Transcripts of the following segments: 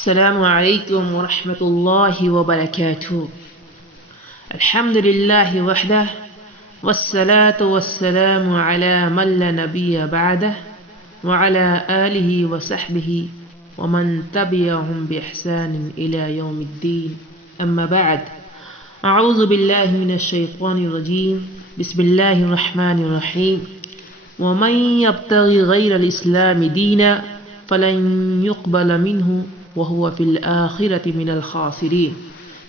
السلام علیکم ورحمۃ اللہ وبرکاتہ. الحمد للہ وحدہ والصلاة والسلام علی من لا نبی بعدہ وعلی آلہ وصحبہ ومن تبعهم بإحسان إلى يوم الدین. اما بعد، اعوذ باللہ من الشیطان الرجیم. بسم اللہ الرحمن الرحیم. ومن يبتغ غیر الاسلام دینا فلن يقبل منہ وهو فی الآخرۃ من الخاسرین.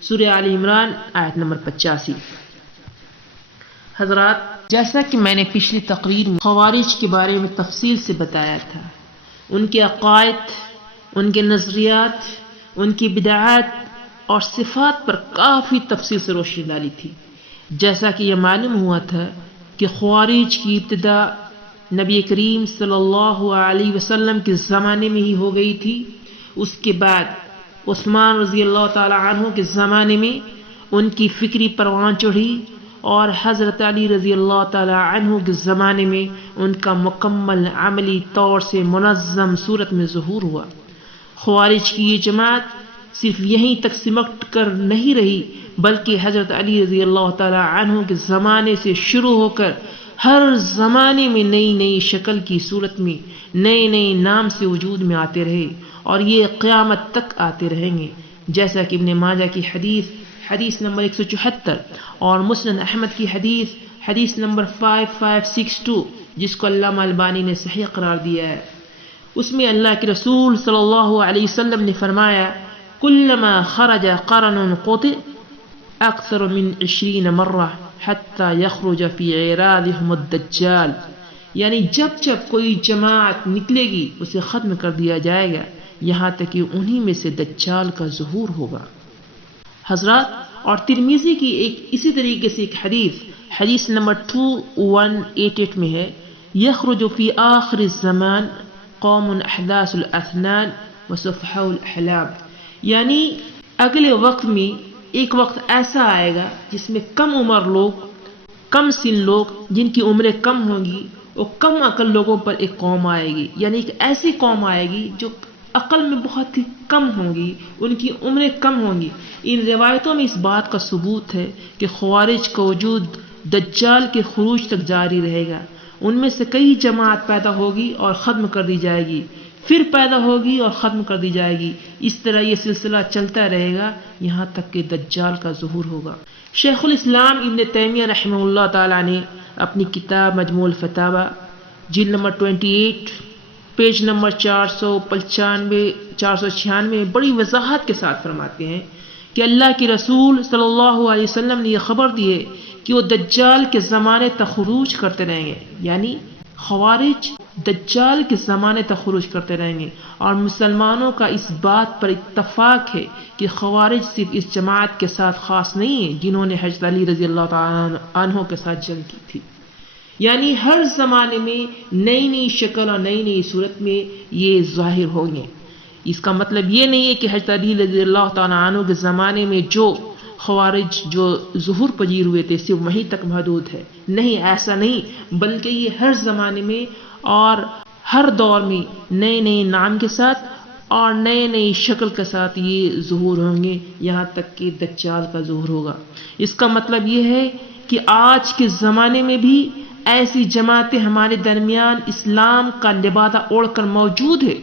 سورہ آل عمران آیت نمبر 85. حضرات، جیسا کہ میں نے پچھلی تقریر میں خوارج کے بارے میں تفصیل سے بتایا تھا، ان کے عقائد، ان کے نظریات، ان کی بدعات اور صفات پر کافی تفصیل سے روشنی ڈالی تھی. جیسا کہ یہ معلوم ہوا تھا کہ خوارج کی ابتدا نبی کریم صلی اللہ علیہ وسلم کے زمانے میں ہی ہو گئی تھی. اس کے بعد عثمان رضی اللہ تعالی عنہ کے زمانے میں ان کی فکری پروان چڑھی، اور حضرت علی رضی اللہ تعالی عنہ کے زمانے میں ان کا مکمل عملی طور سے منظم صورت میں ظہور ہوا. خوارج کی یہ جماعت صرف یہیں تک سمٹ کر نہیں رہی، بلکہ حضرت علی رضی اللہ تعالی عنہ کے زمانے سے شروع ہو کر ہر زمانے میں نئی نئی شکل کی صورت میں نئے نئے نام سے وجود میں آتے رہے، اور یہ قیامت تک آتے رہیں گے. جیسا کہ ابن ماجہ کی حدیث نمبر 174 اور مسند احمد کی حدیث نمبر 5562، جس کو علامہ البانی نے صحیح قرار دیا ہے، اس میں اللہ کے رسول صلی اللہ علیہ وسلم نے فرمایا: کلما خرج قرن قطع اکثر من 20 مرہ حتی یخرج فی عراضہم الدجال. یعنی جب کوئی جماعت نکلے گی اسے ختم کر دیا جائے گا، یہاں تک کہ انہی میں سے دجال کا ظہور ہوگا. حضرات، اور ترمذی کی اسی طریقے سے ایک حدیث نمبر 2188 میں ہے: یخرج فی آخر الزمان قوم احداث الاسنان وصفحاء الاحلام. یعنی اگلے وقت میں ایک وقت ایسا آئے گا جس میں کم عمر لوگ، کم سن لوگ، جن کی عمریں کم ہوں گی، وہ کم عقل لوگوں پر ایک قوم آئے گی. یعنی ایک ایسی قوم آئے گی جو عقل میں بہت ہی کم ہوں گی، ان کی عمریں کم ہوں گی. ان روایتوں میں اس بات کا ثبوت ہے کہ خوارج کا وجود دجال کے خروج تک جاری رہے گا. ان میں سے کئی جماعت پیدا ہوگی اور ختم کر دی جائے گی، پھر پیدا ہوگی اور ختم کر دی جائے گی. اس طرح یہ سلسلہ چلتا رہے گا یہاں تک کہ دجال کا ظہور ہوگا. شیخ الاسلام ابن تیمیہ رحمہ اللہ تعالی نے اپنی کتاب مجموع الفتاوی جلد نمبر 28 پیج نمبر 496 میں بڑی وضاحت کے ساتھ فرماتے ہیں کہ اللہ کے رسول صلی اللہ علیہ وسلم نے یہ خبر دی ہے کہ وہ دجال کے زمانے تک خروج کرتے رہیں گے. یعنی خوارج دجال کے زمانے تک خروج کرتے رہیں گے، اور مسلمانوں کا اس بات پر اتفاق ہے کہ خوارج صرف اس جماعت کے ساتھ خاص نہیں ہے جنہوں نے حضرت علی رضی اللہ تعالیٰ عنہ کے ساتھ جنگ کی تھی. یعنی ہر زمانے میں نئی نئی شکل اور نئی نئی صورت میں یہ ظاہر ہوں گے. اس کا مطلب یہ نہیں ہے کہ حضرت علی رضی اللہ تعالیٰ عنہ کے زمانے میں جو خوارج جو ظہور پذیر ہوئے تھے صرف وہیں تک محدود ہے. نہیں، ایسا نہیں، بلکہ یہ ہر زمانے میں اور ہر دور میں نئے نئے نام کے ساتھ اور نئے نئی شکل کے ساتھ یہ ظہور ہوں گے یہاں تک کہ دجال کا ظہور ہوگا. اس کا مطلب یہ ہے کہ آج کے زمانے میں بھی ایسی جماعتیں ہمارے درمیان اسلام کا لبادہ اوڑھ کر موجود ہے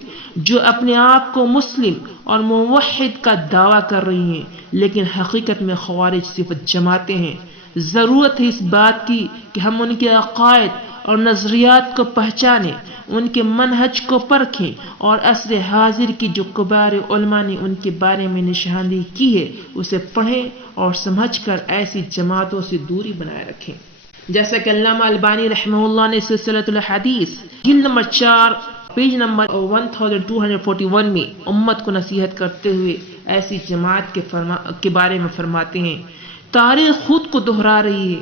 جو اپنے آپ کو مسلم اور موحد کا دعویٰ کر رہی ہیں، لیکن حقیقت میں خوارج صرف جماعتیں ہیں. ضرورت ہے اس بات کی کہ ہم ان کے عقائد اور نظریات کو پہچانیں، ان کے منہج کو پرکھیں، اور عصر حاضر کی جو کبار علماء نے ان کے بارے میں نشاندہی کی ہے اسے پڑھیں اور سمجھ کر ایسی جماعتوں سے دوری بنائے رکھیں. جیسا کہ علامہ البانی رحمہ اللہ نے سلسلۃ الحدیث جلد نمبر 4 پیج نمبر 1241 میں امت کو نصیحت کرتے ہوئے ایسی جماعت کے بارے میں فرماتے ہیں: تاریخ خود کو دہرا رہی ہے.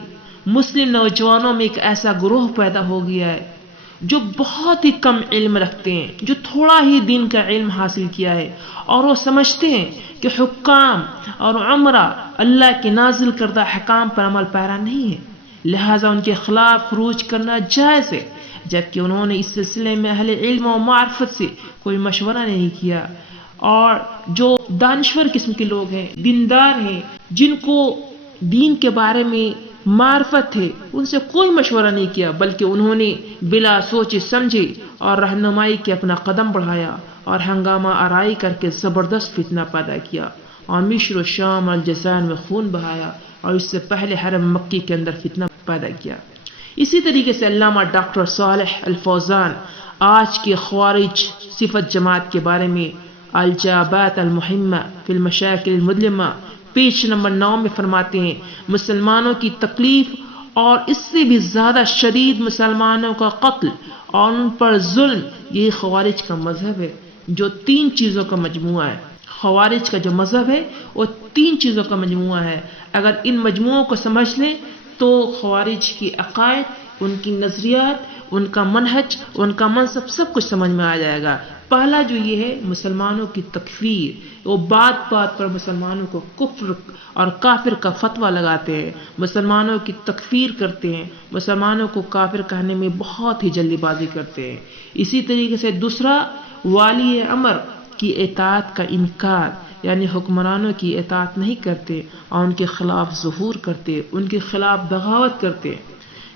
مسلم نوجوانوں میں ایک ایسا گروہ پیدا ہو گیا ہے جو بہت ہی کم علم رکھتے ہیں، جو تھوڑا ہی دین کا علم حاصل کیا ہے، اور وہ سمجھتے ہیں کہ حکام اور عمرہ اللہ کے نازل کردہ حکام پر عمل پیرا نہیں ہے، لہٰذا ان کے خلاف خروج کرنا جائز ہے، جبکہ انہوں نے اس سلسلے میں اہل علم و معرفت سے کوئی مشورہ نہیں کیا. اور جو دانشور قسم کے لوگ ہیں، دیندار ہیں، جن کو دین کے بارے میں معرفت ہے، ان سے کوئی مشورہ نہیں کیا، بلکہ انہوں نے بلا سوچے سمجھے اور رہنمائی کے اپنا قدم بڑھایا اور ہنگامہ آرائی کر کے زبردست فتنہ پیدا کیا اور مصر و شام اور الجزائر میں خون بہایا اور اس سے پہلے حرم مکی کے اندر فتنہ پیدا کیا۔ اسی طریقے سے علامہ ڈاکٹر صالح الفوزان آج کے خوارج صفت جماعت کے بارے میں الجابات المہمہ فی المشاکل المظلمہ پیج نمبر 9 میں فرماتے ہیں، مسلمانوں کی تکلیف اور اس سے بھی زیادہ شدید مسلمانوں کا قتل اور ان پر ظلم، یہ خوارج کا مذہب ہے جو 3 چیزوں کا مجموعہ ہے۔ خوارج کا جو مذہب ہے وہ 3 چیزوں کا مجموعہ ہے۔ اگر ان مجموعوں کو سمجھ لیں تو خوارج کی عقائد، ان کی نظریات، ان کا منہج، ان کا منصب سب کچھ سمجھ میں آ جائے گا۔ پہلا جو یہ ہے مسلمانوں کی تکفیر، وہ بات بات پر مسلمانوں کو کفر اور کافر کا فتویٰ لگاتے ہیں، مسلمانوں کی تکفیر کرتے ہیں، مسلمانوں کو کافر کہنے میں بہت ہی جلدی بازی کرتے ہیں۔ اسی طریقے سے دوسرا، والی امر کی اطاعت کا انکار، یعنی حکمرانوں کی اطاعت نہیں کرتے اور ان کے خلاف ظہور کرتے، ان کے خلاف بغاوت کرتے۔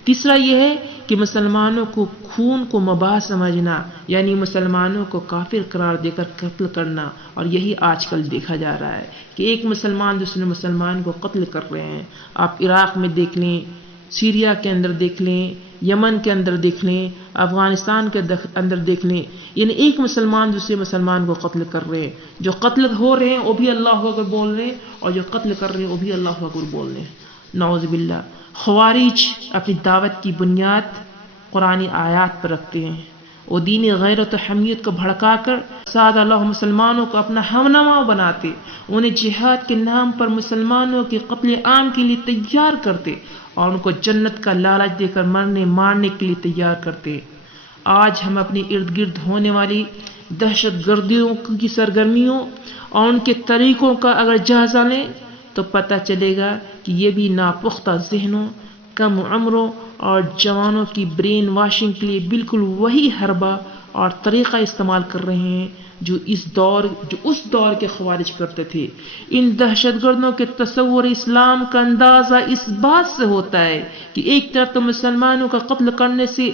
تیسرا یہ ہے کہ مسلمانوں کو خون کو مباح سمجھنا، یعنی مسلمانوں کو کافر قرار دے کر قتل کرنا، اور یہی آج کل دیکھا جا رہا ہے کہ ایک مسلمان دوسرے مسلمان کو قتل کر رہے ہیں۔ آپ عراق میں دیکھ لیں، سیریا کے اندر دیکھ لیں، یمن کے اندر دیکھ لیں، افغانستان کے اندر دیکھ لیں، یعنی ایک مسلمان دوسرے مسلمان کو قتل کر رہے ہیں۔ جو قتل ہو رہے ہیں وہ بھی اللہ اکبر بول رہے ہیں، اور جو قتل کر رہے ہیں وہ بھی اللہ اکبر بول رہے ہیں۔ نعوذ باللہ۔ خوارج اپنی دعوت کی بنیاد قرآنی آیات پر رکھتے ہیں، وہ دینی غیرت و حمیت کو بھڑکا کر سادہ اللہ مسلمانوں کو اپنا ہمنوا بناتے، انہیں جہاد کے نام پر مسلمانوں کے قتل عام کے لیے تیار کرتے اور ان کو جنت کا لالچ دے کر مارنے کے لیے تیار کرتے۔ آج ہم اپنی ارد گرد ہونے والی دہشت گردیوں کی سرگرمیوں اور ان کے طریقوں کا اگر جائزہ لیں تو پتہ چلے گا کہ یہ بھی ناپختہ ذہنوں، کم عمروں اور جوانوں کی برین واشنگ کے لیے بالکل وہی حربہ اور طریقہ استعمال کر رہے ہیں جو اس دور کے خوارج کرتے تھے۔ ان دہشت گردوں کے تصور اسلام کا اندازہ اس بات سے ہوتا ہے کہ ایک طرف تو مسلمانوں کا قتل کرنے سے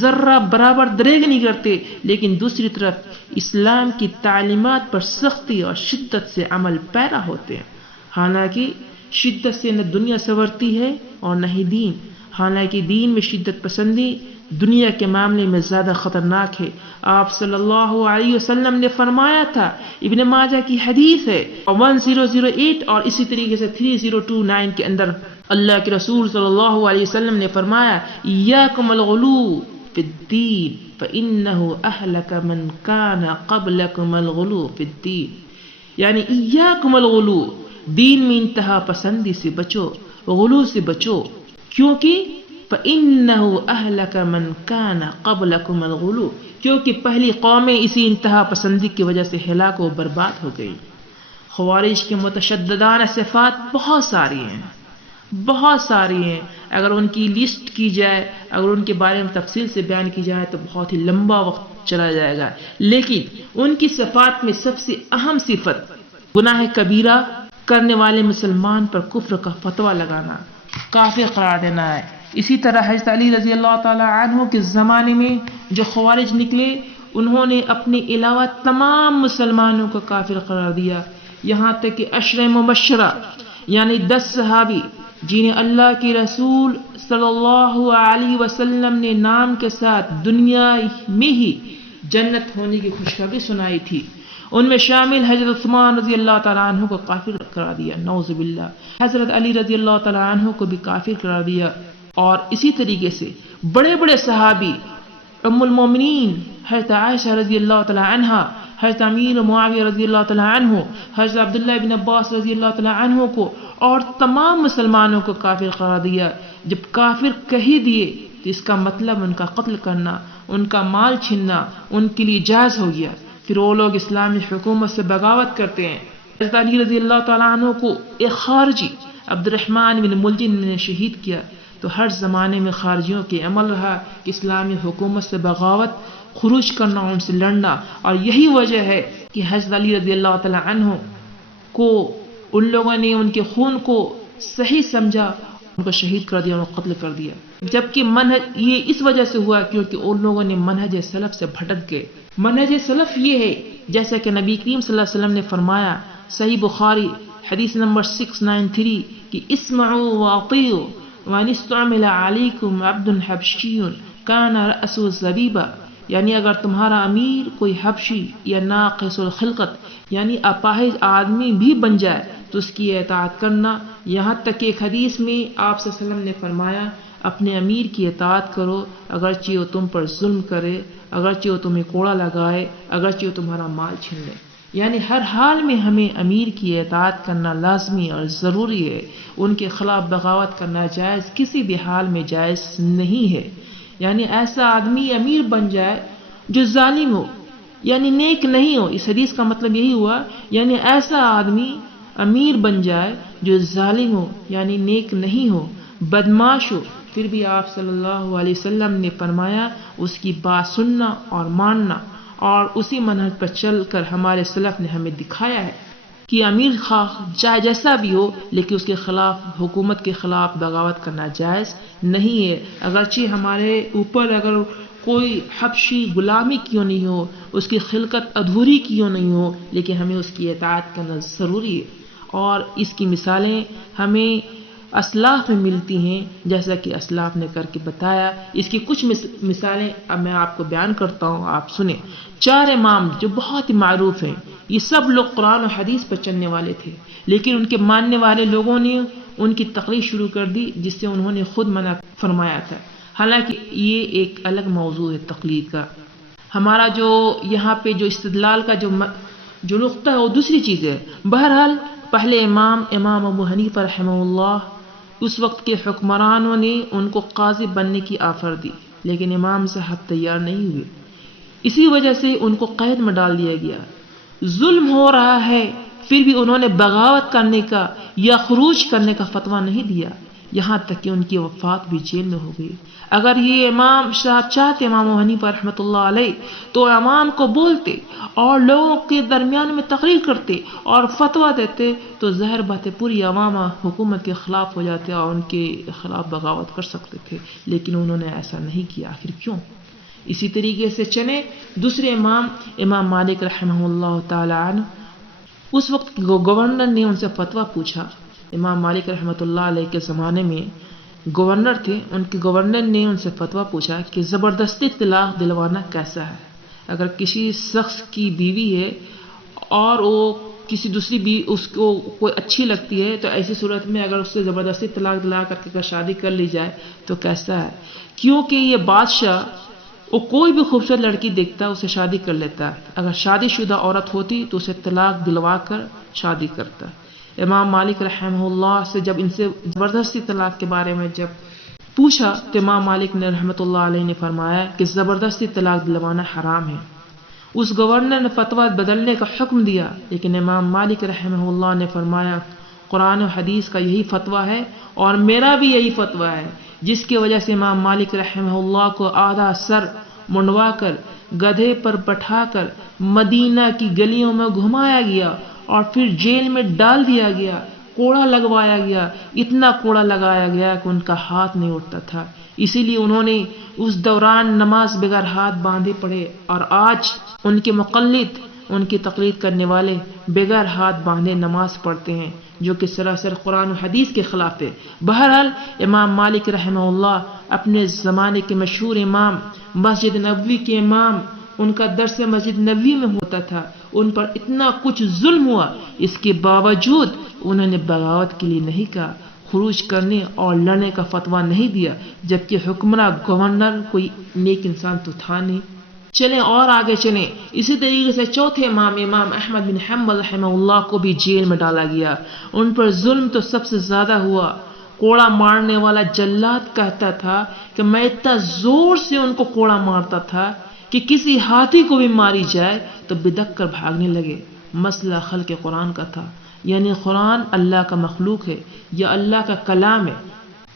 ذرہ برابر دریغ نہیں کرتے، لیکن دوسری طرف اسلام کی تعلیمات پر سختی اور شدت سے عمل پیرا ہوتے ہیں۔ حالانکہ شدت سے نہ دنیا سنورتی ہے اور نہ ہی دین، حالانکہ دین میں شدت پسندی دنیا کے معاملے میں زیادہ خطرناک ہے۔ آپ صلی اللہ علیہ وسلم نے فرمایا تھا، ابن ماجہ کی حدیث ہے 1008 اور اسی طریقے سے 3029 کے اندر اللہ کے رسول صلی اللہ علیہ وسلم نے فرمایا، ایاکم الغلو فی الدین فإنہ اہلک من کان قبلکم الغلو فی الدین، یعنی ایاکم الغلو، دین میں انتہا پسندی سے بچو، غلو سے بچو، کیونکہ فَإِنَّهُ أَهْلَكَ مَنْ كَانَ قَبْلَكُمَ الْغُلُو، کیونکہ پہلی قومیں اسی انتہا پسندی کی وجہ سے ہلاک و برباد ہو گئی۔ خوارج کے متشددانہ صفات بہت ساری ہیں، اگر ان کی لسٹ کی جائے، اگر ان کے بارے میں تفصیل سے بیان کی جائے تو بہت ہی لمبا وقت چلا جائے گا، لیکن ان کی صفات میں سب سے اہم صفت گناہ کبیرہ کرنے والے مسلمان پر کفر کا فتویٰ لگانا، کافر قرار دینا ہے۔ اسی طرح حضرت علی رضی اللہ تعالی عنہ کے زمانے میں جو خوارج نکلے، انہوں نے اپنے علاوہ تمام مسلمانوں کو کافر قرار دیا، یہاں تک کہ عشرہ مبشرہ یعنی 10 صحابی جنہیں اللہ کے رسول صلی اللہ علیہ وسلم نے نام کے ساتھ دنیا میں ہی جنت ہونے کی خوشخبری سنائی تھی، ان میں شامل حضرت عثمان رضی اللہ تعالیٰ عنہ کو کافر قرار دیا، نعوذ باللہ، حضرت علی رضی اللہ تعالیٰ عنہ کو بھی کافر قرار دیا، اور اسی طریقے سے بڑے بڑے صحابی ام المومنین حضرت عائشہ رضی اللہ تعالیٰ عنہ، حضرت امیر معاویہ رضی اللہ تعالیٰ عنہ، حضرت عبداللہ بن عباس رضی اللہ تعالیٰ عنہ کو اور تمام مسلمانوں کو کافر قرار دیا۔ جب کافر کہہ دیے تو اس کا مطلب ان کا قتل کرنا، ان کا مال چھیننا ان کے لیے جائز ہو گیا۔ پھر وہ لوگ اسلامی حکومت سے بغاوت کرتے ہیں۔ حضرت علی رضی اللہ تعالیٰ عنہ کو ایک خارجی عبد الرحمن بن ملجم نے شہید کیا، تو ہر زمانے میں خارجیوں کے عمل رہا کہ اسلامی حکومت سے بغاوت خروج کرنا، ان سے لڑنا. اور یہی وجہ ہے کہ حضرت علی رضی اللہ تعالی عنہ کو ان لوگوں نے ان کے خون کو صحیح سمجھا، ان کو شہید کر دیا، ان کو قتل کر دیا. جبکہ منہج یہ اس وجہ سے ہوا کیونکہ ان لوگوں نے منہج سلف سے بھٹک گئے. منہج سلف یہ ہے جیسا کہ نبی کریم صلی اللہ علیہ وسلم نے فرمایا صحیح بخاری حدیث نمبر 693 کہ اسمعوا واطیعوا وان استعمل علیکم عبد حبشی کان رأس الزبیبہ، یعنی اگر تمہارا امیر کوئی حبشی یا ناقص الخلقت یعنی اپاہج آدمی بھی بن جائے تو اس کی اطاعت کرنا. یہاں تک کہ ایک حدیث میں آپ صلی اللہ علیہ وسلم نے فرمایا اپنے امیر کی اطاعت کرو اگرچہ وہ تم پر ظلم کرے، اگرچہ وہ تمہیں کوڑا لگائے، اگرچہ وہ تمہارا مال چھین لے. یعنی ہر حال میں ہمیں امیر کی اطاعت کرنا لازمی اور ضروری ہے. ان کے خلاف بغاوت کرنا جائز کسی بھی حال میں جائز نہیں ہے. یعنی ایسا آدمی امیر بن جائے جو ظالم ہو یعنی نیک نہیں ہو، اس حدیث کا مطلب یہی ہوا، یعنی ایسا آدمی امیر بن جائے جو ظالم ہو یعنی نیک نہیں ہو، بدماش ہو، پھر بھی آپ صلی اللہ علیہ وسلم نے فرمایا اس کی بات سننا اور ماننا. اور اسی منہج پر چل کر ہمارے سلف نے ہمیں دکھایا ہے کہ امیر خواہ چاہے جیسا بھی ہو لیکن اس کے خلاف، حکومت کے خلاف بغاوت کرنا جائز نہیں ہے. اگرچہ ہمارے اوپر اگر کوئی حبشی غلامی کیوں نہیں ہو، اس کی خلقت ادھوری کیوں نہیں ہو، لیکن ہمیں اس کی اطاعت کرنا ضروری ہے. اور اس کی مثالیں ہمیں اسلاف میں ملتی ہیں جیسا کہ اسلاف نے کر کے بتایا. اس کی کچھ مثالیں اب میں آپ کو بیان کرتا ہوں، آپ سنیں. 4 امام جو بہت ہی معروف ہیں، یہ سب لوگ قرآن و حدیث پر چلنے والے تھے، لیکن ان کے ماننے والے لوگوں نے ان کی تقلید شروع کر دی جس سے انہوں نے خود منع فرمایا تھا. حالانکہ یہ ایک الگ موضوع ہے تقلید کا. ہمارا جو یہاں پہ جو استدلال کا جو نقطہ ہے وہ دوسری چیز ہے. بہرحال پہلے امام ابو حنیفہ رحمہ اللہ، اس وقت کے حکمرانوں نے ان کو قاضی بننے کی آفر دی لیکن امام صاحب تیار نہیں ہوئے. اسی وجہ سے ان کو قید میں ڈال دیا گیا. ظلم ہو رہا ہے پھر بھی انہوں نے بغاوت کرنے کا یا خروج کرنے کا فتویٰ نہیں دیا، یہاں تک کہ ان کی وفات بھی جیل میں ہو گئی. اگر یہ امام صاحب چاہتے امام حنیفہ رحمۃ اللہ علیہ تو امام کو بولتے اور لوگوں کے درمیان میں تقریر کرتے اور فتویٰ دیتے تو ظاہر بات ہے پوری عوام حکومت کے خلاف ہو جاتے اور ان کے خلاف بغاوت کر سکتے تھے، لیکن انہوں نے ایسا نہیں کیا. آخر کیوں؟ اسی طریقے سے چلے دوسرے امام مالک رحمہ اللہ تعالی عنہ، اس وقت گورنر نے ان سے فتویٰ پوچھا. امام مالک رحمۃ اللہ علیہ کے زمانے میں گورنر تھے، ان کے گورنر نے ان سے فتویٰ پوچھا کہ زبردستی طلاق دلوانا کیسا ہے. اگر کسی شخص کی بیوی ہے اور وہ کسی دوسری بیوی اس کو کوئی اچھی لگتی ہے تو ایسی صورت میں اگر اس سے زبردستی طلاق دلا کر کے شادی کر لی جائے تو کیسا ہے؟ کیونکہ یہ بادشاہ وہ کوئی بھی خوبصورت لڑکی دیکھتا ہے اسے شادی کر لیتا ہے، اگر شادی شدہ عورت ہوتی تو اسے طلاق دلوا کر شادی کرتا. امام مالک رحمہ اللہ سے جب ان سے زبردستی طلاق کے بارے میں جب پوچھا تو امام مالک نے رحمۃ اللہ علیہ نے فرمایا کہ زبردستی طلاق دلوانا حرام ہے. اس گورنر نے فتویٰ بدلنے کا حکم دیا لیکن امام مالک رحمہ اللہ نے فرمایا قرآن و حدیث کا یہی فتویٰ ہے اور میرا بھی یہی فتویٰ ہے، جس کی وجہ سے امام مالک رحمہ اللہ کو آدھا سر منڈوا کر گدھے پر بٹھا کر مدینہ کی گلیوں میں گھمایا گیا اور پھر جیل میں ڈال دیا گیا، کوڑا لگوایا گیا، اتنا کوڑا لگایا گیا کہ ان کا ہاتھ نہیں اٹھتا تھا. اسی لیے انہوں نے اس دوران نماز بغیر ہاتھ باندھے پڑھے اور آج ان کے مقلد، ان کی تقلید کرنے والے بغیر ہاتھ باندھے نماز پڑھتے ہیں جو کہ سراسر قرآن و حدیث کے خلاف ہے. بہرحال امام مالک رحمہ اللہ اپنے زمانے کے مشہور امام، مسجد نبوی کے امام، ان کا درس مسجد نبوی میں ہوتا تھا، ان پر اتنا کچھ ظلم ہوا، اس کے باوجود انہوں نے بغاوت کے لیے نہیں کہا، خروج کرنے اور لڑنے کا فتویٰ نہیں دیا، جبکہ حکمراں گورنر کوئی نیک انسان تو تھا نہیں. چلیں اور آگے چلیں. اسی طریقے سے چوتھے امام احمد بن حنبل رحمہ اللہ کو بھی جیل میں ڈالا گیا. ان پر ظلم تو سب سے زیادہ ہوا. کوڑا مارنے والا جلاد کہتا تھا کہ میں اتنا زور سے ان کو کوڑا مارتا تھا کہ کسی ہاتھی کو بھی ماری جائے تو بدک کر بھاگنے لگے. مسئلہ خلق قرآن کا تھا، یعنی قرآن اللہ کا مخلوق ہے یا اللہ کا کلام ہے.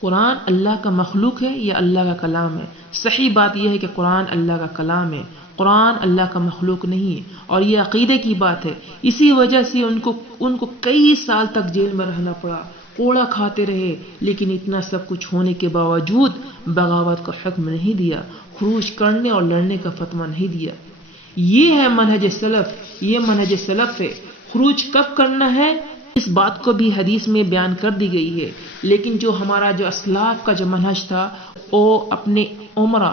قرآن اللہ کا مخلوق ہے یا اللہ کا کلام ہے؟ صحیح بات یہ ہے کہ قرآن اللہ کا کلام ہے، قرآن اللہ کا مخلوق نہیں ہے، اور یہ عقیدے کی بات ہے۔ اسی وجہ سے ان کو کئی سال تک جیل میں رہنا پڑا، کوڑا کھاتے رہے، لیکن اتنا سب کچھ ہونے کے باوجود بغاوت کا حکم نہیں دیا، خروج کرنے اور لڑنے کا فتویٰ نہیں دیا۔ یہ ہے منہج سلف، یہ منہج سلف ہے۔ خروج کب کرنا ہے اس بات کو بھی حدیث میں بیان کر دی گئی ہے، لیکن جو ہمارا جو اسلاف کا جو منہج تھا وہ اپنے عمرہ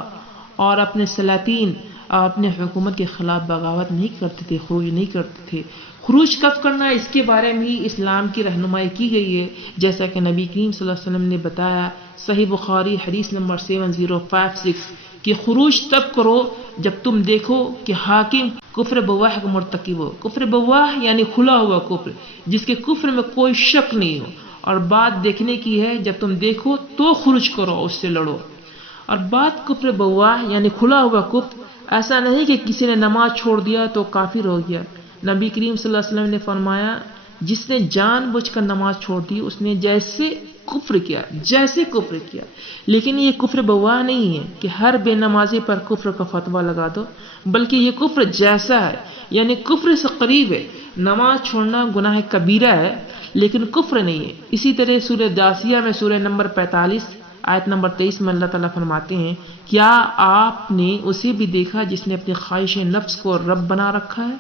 اور اپنے سلاطین اور اپنے حکومت کے خلاف بغاوت نہیں کرتے تھے، خروج نہیں کرتے تھے۔ خروج کب کرنا ہے اس کے بارے میں ہی اسلام کی رہنمائی کی گئی ہے، جیسا کہ نبی کریم صلی اللہ علیہ وسلم نے بتایا، صحیح بخاری حدیث نمبر 7056، کہ خروج تب کرو جب تم دیکھو کہ حاکم کفر بواہ کا مرتکب ہو۔ کفر بواہ یعنی کھلا ہوا کفر، جس کے کفر میں کوئی شک نہیں ہو، اور بات دیکھنے کی ہے، جب تم دیکھو تو خروج کرو، اس سے لڑو۔ اور بات کفر بواہ یعنی کھلا ہوا کفر، ایسا نہیں کہ کسی نے نماز چھوڑ دیا تو کافر ہو گیا۔ نبی کریم صلی اللہ علیہ وسلم نے فرمایا، جس نے جان بوجھ کر نماز چھوڑ دی اس نے جیسے کفر کیا، لیکن یہ کفر بواہ نہیں ہے کہ ہر بے نمازی پر کفر کا فتویٰ لگا دو، بلکہ یہ کفر جیسا ہے، یعنی کفر سے قریب ہے۔ نماز چھوڑنا گناہ کبیرہ ہے لیکن کفر نہیں ہے۔ اسی طرح سورہ جاثیہ میں سورہ نمبر 45 آیت نمبر 23 میں اللہ تعالیٰ فرماتے ہیں، کیا آپ نے اسے بھی دیکھا جس نے اپنی خواہش نفس کو رب بنا رکھا ہے؟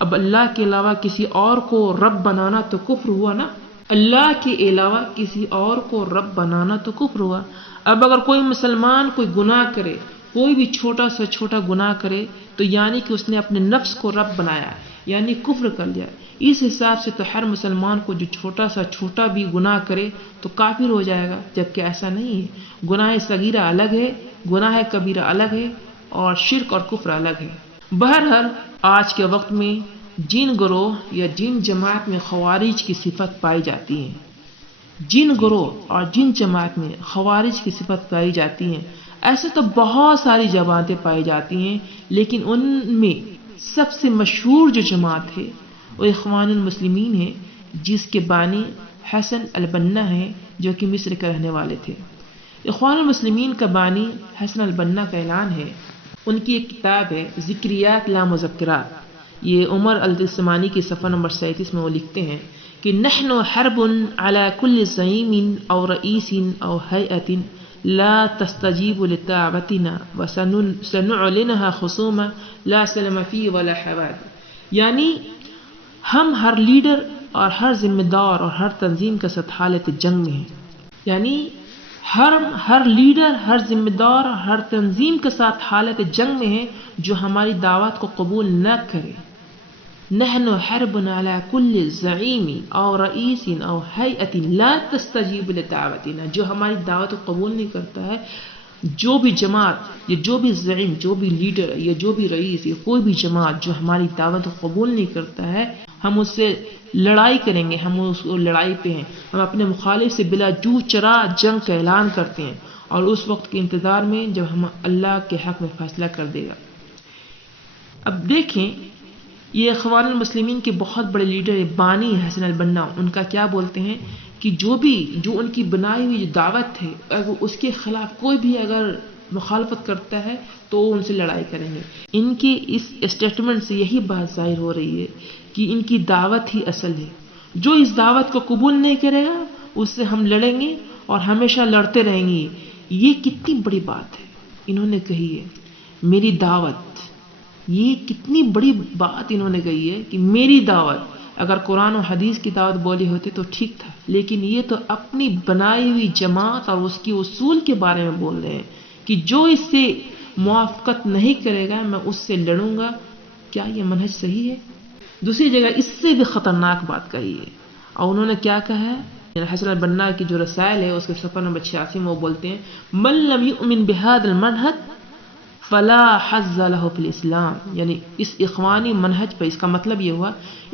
اب اللہ کے علاوہ کسی اور کو رب بنانا تو کفر ہوا نا، اللہ کے علاوہ کسی اور کو رب بنانا تو کفر ہوا۔ اب اگر کوئی مسلمان کوئی گناہ کرے، کوئی بھی چھوٹا سا چھوٹا گناہ کرے، تو یعنی کہ اس نے اپنے نفس کو رب بنایا، یعنی کفر کر لیا۔ اس حساب سے تو ہر مسلمان کو جو چھوٹا سا چھوٹا بھی گناہ کرے تو کافر ہو جائے گا، جبکہ ایسا نہیں ہے۔ گناہ صغیرہ الگ ہے، گناہ کبیرہ الگ ہے، اور شرک اور کفر الگ ہے۔ بہرحال آج کے وقت میں جن گروہ یا جن جماعت میں خوارج کی صفت پائی جاتی ہے، جن گروہ اور جن جماعت میں خوارج کی صفت پائی جاتی ہے، ایسے تو بہت ساری جماعتیں پائی جاتی ہیں، لیکن ان میں سب سے مشہور جو جماعت ہے وہ اخوان المسلمین ہے، جس کے بانی حسن البنا ہے، جو کہ مصر کے رہنے والے تھے۔ اخوان المسلمین کا بانی حسن البنا کا اعلان ہے، ان کی ایک کتاب ہے ذکریات لا مذکرات۔ یہ عمر الدسمانی کی صفحہ نمبر 37 میں وہ لکھتے ہیں کہ نحن حرب على كل زعيم او رئيس او هيئة لا تستجيب لدعوتنا وسنعلنها خصوما لا سلم فيه ولا حواد، یعنی ہم ہر لیڈر اور ہر ذمہ دار اور ہر تنظیم کے ساتھ حالت جنگ میں ہیں، یعنی ہر لیڈر، ہر ذمہ دار اور ہر تنظیم کے ساتھ حالت جنگ میں ہے جو ہماری دعوت کو قبول نہ کرے۔ نحن حرب على كل زعیم او رئیس او ہیئۃ لا تستجیب لدعوتنا، جو ہماری دعوت کو قبول نہیں کرتا ہے، جو بھی جماعت یا جو بھی زعیم، جو بھی لیڈر یا جو بھی رئیس یا کوئی بھی جماعت جو ہماری دعوت کو قبول نہیں کرتا ہے، ہم اس سے لڑائی کریں گے، ہم اس لڑائی پہ ہیں، ہم اپنے مخالف سے بلا جو چرا جنگ کا اعلان کرتے ہیں، اور اس وقت کے انتظار میں جب ہم اللہ کے حق میں فیصلہ کر دے گا۔ اب دیکھیں، یہ اخوان المسلمین کے بہت بڑے لیڈر بانی حسن البنا، ان کا کیا بولتے ہیں کہ جو ان کی بنائی ہوئی جو دعوت ہے، اگر اس کے خلاف کوئی بھی اگر مخالفت کرتا ہے تو ان سے لڑائی کریں گے۔ ان کی اس اسٹیٹمنٹ سے یہی بات ظاہر ہو رہی ہے کہ ان کی دعوت ہی اصل ہے، جو اس دعوت کو قبول نہیں کرے گا اس سے ہم لڑیں گے اور ہمیشہ لڑتے رہیں گے۔ یہ کتنی بڑی بات ہے انہوں نے کہی ہے، میری دعوت، یہ کتنی بڑی بات انہوں نے کہی ہے کہ میری دعوت۔ اگر قرآن و حدیث کی دعوت بولی ہوتی تو ٹھیک تھا، لیکن یہ تو اپنی بنائی ہوئی جماعت اور اس کی اصول کے بارے میں بول رہے ہیں کہ جو اس سے موافقت نہیں کرے گا میں اس سے لڑوں گا۔ کیا یہ منہج صحیح ہے؟ دوسری جگہ اس سے بھی خطرناک بات کہی ہے، اور انہوں نے کیا کہا ہے؟ حسن البنا کی جو رسائل ہے اس کے صفحہ نمبر 86 میں وہ بولتے ہیں، من لم یؤمن بهذا المنهج فلا حظ له فی الاسلام، یعنی اس اخوانی منہج پر، اس کا مطلب یہ ہوا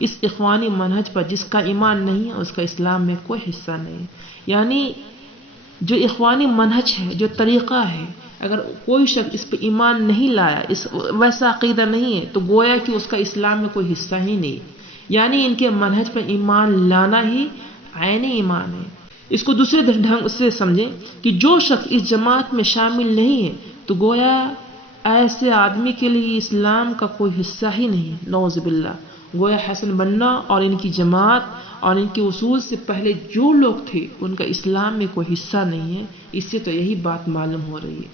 اس اخوانی منہج پر جس کا ایمان نہیں ہے اس کا اسلام میں کوئی حصہ نہیں۔ یعنی جو اخوانی منہج ہے، جو طریقہ ہے، اگر کوئی شخص اس پہ ایمان نہیں لایا، اس ویسا عقیدہ نہیں ہے، تو گویا کہ اس کا اسلام میں کوئی حصہ ہی نہیں۔ یعنی ان کے منہج پر ایمان لانا ہی عین ایمان ہے۔ اس کو دوسرے ڈھنگ سے سمجھیں کہ جو شخص اس جماعت میں شامل نہیں ہے تو گویا ایسے آدمی کے لیے اسلام کا کوئی حصہ ہی نہیں. نعوذ باللہ. گویا حسن بننا اور ان کی جماعت اور ان کے اصول سے پہلے جو لوگ تھے ان کا اسلام میں کوئی حصہ نہیں ہے. اس سے تو یہی بات معلوم ہو رہی ہے.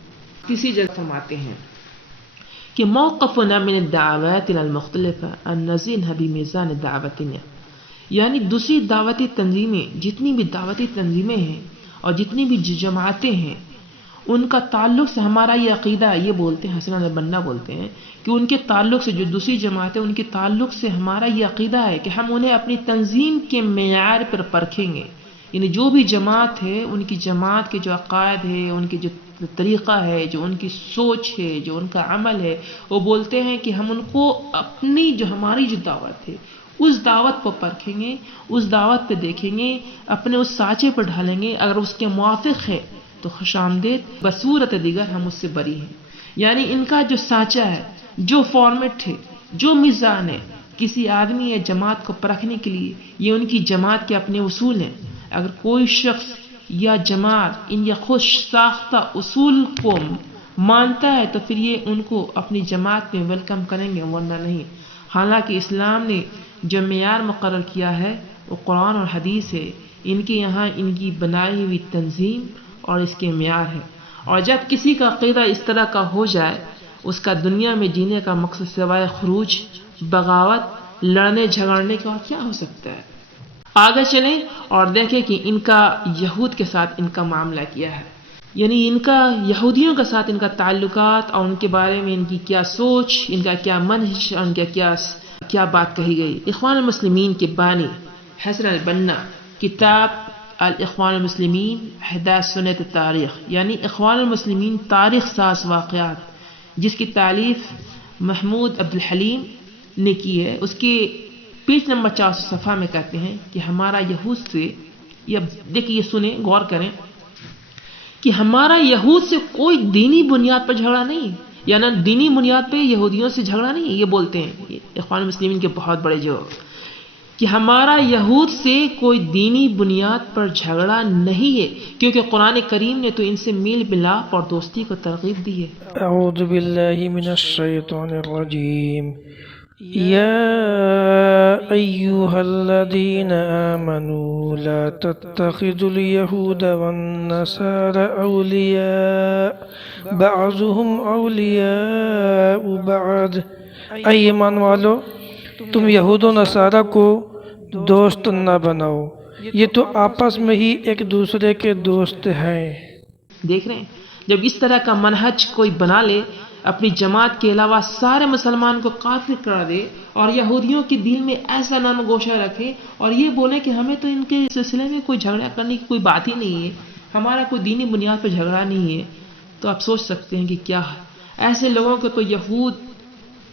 کسی جگہ فرماتے ہیں کہ موقفنا من الدعوات المختلفة ان نزنها بمیزان دعوتنا، یعنی دوسری دعوتی تنظیمیں، جتنی بھی دعوتی تنظیمیں ہیں اور جتنی بھی جماعتیں ہیں، ان کا تعلق سے ہمارا یہ عقیدہ، یہ بولتے ہیں حسن البنا بولتے ہیں کہ ان کے تعلق سے جو دوسری جماعتیں ان کے تعلق سے ہمارا یہ عقیدہ ہے کہ ہم انہیں اپنی تنظیم کے معیار پر پرکھیں گے. یعنی جو بھی جماعت ہے ان کی جماعت کے جو عقائد ہے، ان کے جو طریقہ ہے، جو ان کی سوچ ہے، جو ان کا عمل ہے، وہ بولتے ہیں کہ ہم ان کو اپنی جو ہماری جو دعوت ہے اس دعوت کو پرکھیں گے، اس دعوت پہ دیکھیں گے، اپنے اس سانچے پر ڈھالیں گے. اگر اس کے موافق ہے تو خوش آمدید، بصورت دیگر ہم اس سے بری ہیں. یعنی ان کا جو سانچہ ہے، جو فارمیٹ ہے، جو میزان ہے کسی آدمی یا جماعت کو پرکھنے کے لیے، یہ ان کی جماعت کے اپنے اصول ہیں. اگر کوئی شخص یا جماعت ان یا خود ساختہ اصول کو مانتا ہے تو پھر یہ ان کو اپنی جماعت میں ویلکم کریں گے، ورنہ نہیں. حالانکہ اسلام نے جو معیار مقرر کیا ہے وہ قرآن اور حدیث ہے. ان کے یہاں ان کی بنائی ہوئی تنظیم اور اس کے معیار ہے. اور جب کسی کا عقیدہ اس طرح کا ہو جائے، اس کا دنیا میں جینے کا مقصد سوائے خروج، بغاوت، لڑنے جھگڑنے کا کیا ہو سکتا ہے؟ آگے چلیں اور دیکھیں کہ ان کا یہود کے ساتھ ان کا معاملہ کیا ہے. یعنی ان کا یہودیوں کے ساتھ ان کا تعلقات اور ان کے بارے میں ان کی کیا سوچ، ان کا کیا منہج اور ان کا کیا بات کہی گئی. اخوان المسلمین کے بانی حسن البنا، کتاب الاخوان المسلمین احداث سنت تاریخ، یعنی اخوان المسلمین تاریخ ساز واقعات، جس کی تالیف محمود عبد الحلیم نے کی ہے، اس کے پیج نمبر 400 صفحہ میں کہتے ہیں کہ ہمارا یہود سے، یہ دیکھیے، یہ سنیں، غور کریں کہ ہمارا یہود سے کوئی دینی بنیاد پر جھگڑا نہیں، یعنی دینی بنیاد پہ یہودیوں سے جھگڑا نہیں. یہ بولتے ہیں اخوان المسلمین کے بہت بڑے جو کہ ہمارا یہود سے کوئی دینی بنیاد پر جھگڑا نہیں ہے، کیونکہ قرآن کریم نے تو ان سے میل ملاپ اور دوستی کو ترغیب دی ہے. اعوذ باللہ من الشیطان الرجیم. یا ایہا الذین آمنوا لا تتخذوا اليہود والنصارى اولیاء بعضهم اولیاء بعض. اے ایمان والو، تم یہود و نصارہ کو دوست نہ بناؤ، یہ تو آپس میں ہی ایک دوسرے کے دوست ہیں. دیکھ رہے ہیں، جب اس طرح کا منہج کوئی بنا لے، اپنی جماعت کے علاوہ سارے مسلمان کو کافر کرا دے اور یہودیوں کے دل میں ایسا نام گوشہ رکھے اور یہ بولے کہ ہمیں تو ان کے سلسلے میں کوئی جھگڑا کرنے کی کوئی بات ہی نہیں ہے، ہمارا کوئی دینی بنیاد پر جھگڑا نہیں ہے، تو آپ سوچ سکتے ہیں کہ کیا ہے. ایسے لوگوں کو تو یہود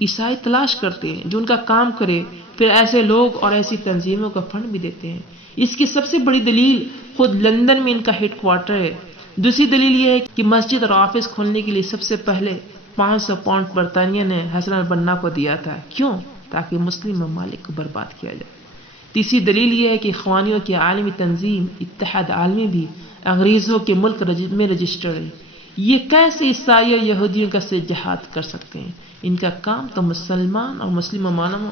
عیسائی تلاش کرتے ہیں جو ان کا کام کرے، پھر ایسے لوگ اور ایسی تنظیموں کا فنڈ بھی دیتے ہیں. اس کی سب سے بڑی دلیل خود لندن میں ان کا ہیڈ کوارٹر ہے. دوسری دلیل یہ ہے کہ مسجد اور آفس کھولنے کے لیے سب سے پہلے 500 پاؤنڈ برطانیہ نے حسن البنا کو دیا تھا. کیوں؟ تاکہ مسلم ممالک کو برباد کیا جائے. تیسری دلیل یہ ہے کہ اخوانیوں کی عالمی تنظیم اتحاد عالمی بھی انگریزوں کے ملک میں رجسٹر ہے. یہ کیسے عیسائی اور یہودیوں کا سے جہاد کر سکتے ہیں؟ ان کا کام تو مسلمان اور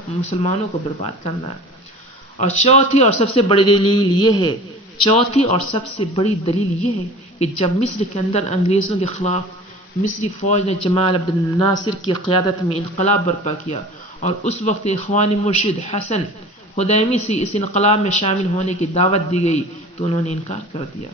مسلمانوں کو برباد کرنا ہے. اور چوتھی اور سب سے بڑی دلیل یہ ہے کہ جب مصر کے اندر انگریزوں کے خلاف مصری فوج نے جمال عبد الناصر کی قیادت میں انقلاب برپا کیا اور اس وقت اخوانی مرشد حسن خدیمی سے اس انقلاب میں شامل ہونے کی دعوت دی گئی تو انہوں نے انکار کر دیا.